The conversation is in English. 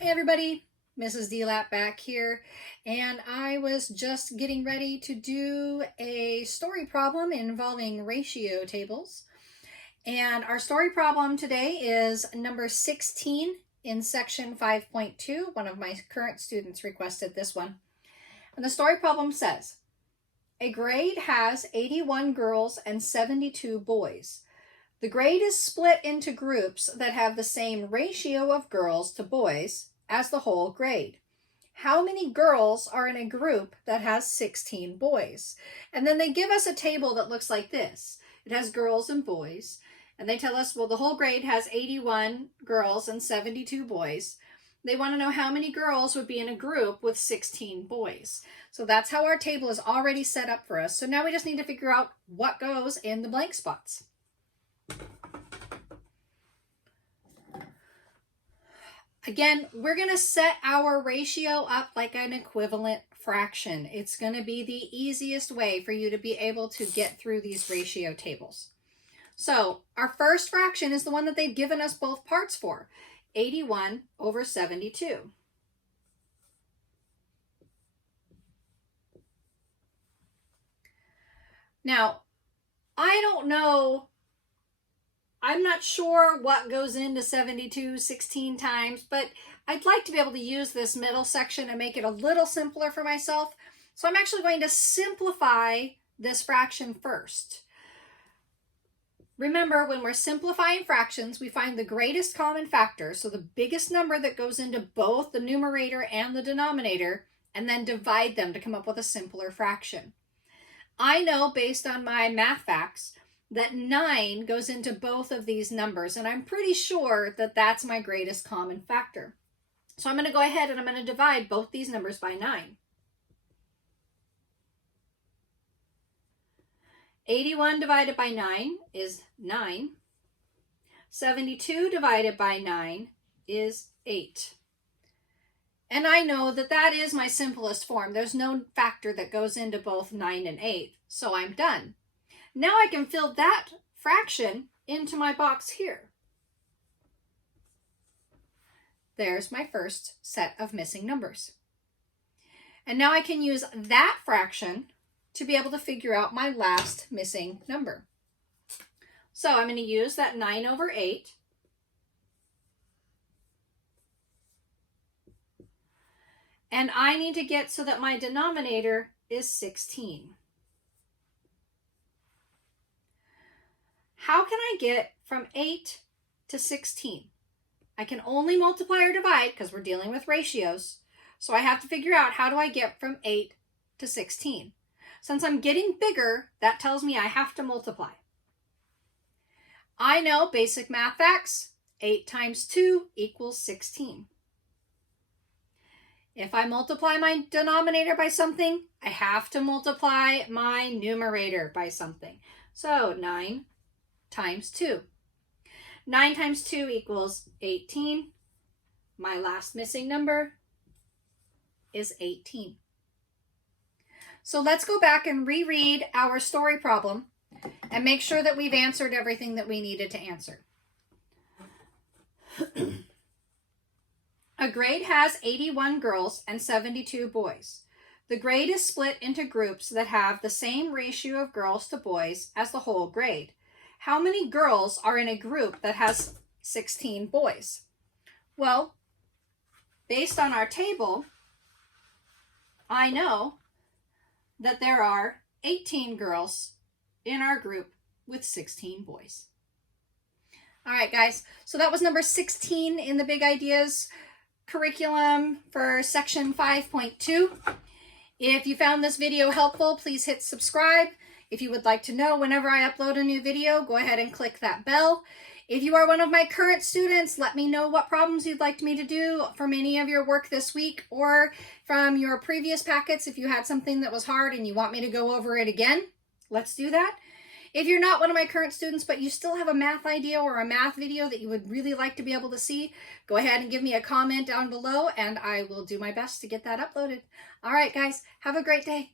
Hi everybody, Mrs.DeLap back here, and I was just getting ready to do a story problem involving ratio tables. And our story problem today is number 16 in section 5.2. One of my current students requested this one. And the story problem says, a grade has 81 girls and 72 boys. The grade is split into groups that have the same ratio of girls to boys as the whole grade. How many girls are in a group that has 16 boys? And then they give us a table that looks like this. It has girls and boys. And they tell us, well, the whole grade has 81 girls and 72 boys. They want to know how many girls would be in a group with 16 boys. So that's how our table is already set up for us. So now we just need to figure out what goes in the blank spots. Again, we're going to set our ratio up like an equivalent fraction. It's going to be the easiest way for you to be able to get through these ratio tables. So our first fraction is the one that they've given us both parts for, 81 over 72. Now, I don't know, I'm not sure what goes into 72 16 times, but I'd like to be able to use this middle section and make it a little simpler for myself. So I'm actually going to simplify this fraction first. Remember, when we're simplifying fractions, we find the greatest common factor, so the biggest number that goes into both the numerator and the denominator, and then divide them to come up with a simpler fraction. I know based on my math facts that 9 goes into both of these numbers, and I'm pretty sure that that's my greatest common factor. So I'm going to go ahead and I'm going to divide both these numbers by 9. 81 divided by 9 is 9. 72 divided by 9 is 8. And I know that that is my simplest form. There's no factor that goes into both 9 and 8, so I'm done. Now I can fill that fraction into my box here. There's my first set of missing numbers. And now I can use that fraction to be able to figure out my last missing number. So I'm going to use that 9 over 8. And I need to get so that my denominator is 16. How can I get from 8 to 16? I can only multiply or divide because we're dealing with ratios. So I have to figure out, how do I get from 8 to 16? Since I'm getting bigger, that tells me I have to multiply. I know basic math facts. 8 times 2 equals 16. If I multiply my denominator by something, I have to multiply my numerator by something. So 9 times 2. 9 times 2 equals 18. My last missing number is 18. So let's go back and reread our story problem and make sure that we've answered everything that we needed to answer. A grade has 81 girls and 72 boys. The grade is split into groups that have the same ratio of girls to boys as the whole grade. How many girls are in a group that has 16 boys? Well, based on our table, I know that there are 18 girls in our group with 16 boys. All right, guys, so that was number 16 in the Big Ideas curriculum for section 5.2. If you found this video helpful, please hit subscribe. If you would like to know whenever I upload a new video, go ahead and click that bell. If you are one of my current students, let me know what problems you'd like me to do from any of your work this week or from your previous packets. If you had something that was hard and you want me to go over it again, let's do that. If you're not one of my current students, but you still have a math idea or a math video that you would really like to be able to see, go ahead and give me a comment down below and I will do my best to get that uploaded. All right, guys, have a great day.